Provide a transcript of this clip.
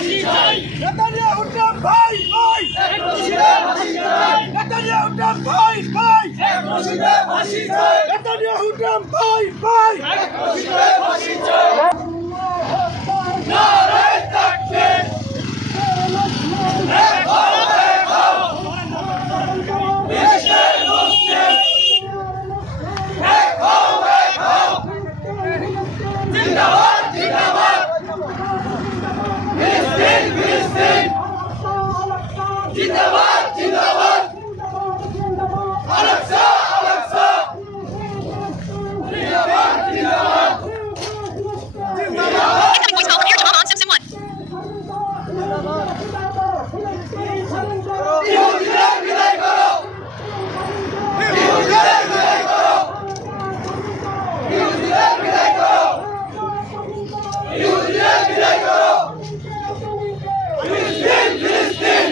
Netanyahu Trump ভাই ভাই Netanyahu Trump ভাই ভাই নেতানিয়াহু ট্রাম্প ভাই ভাই নারে তাকবীর जिंदाबाद जिंदाबाद अलक्सा अलक्सा जिंदाबाद जिंदाबाद जिंदाबाद यहूदीদের বিদায় করো यहूदीদের বিদায় করো यहूदीদের বিদায় করো यहूदीদের বিদায় করো ফিলিস্তিন ফিলিস্তিন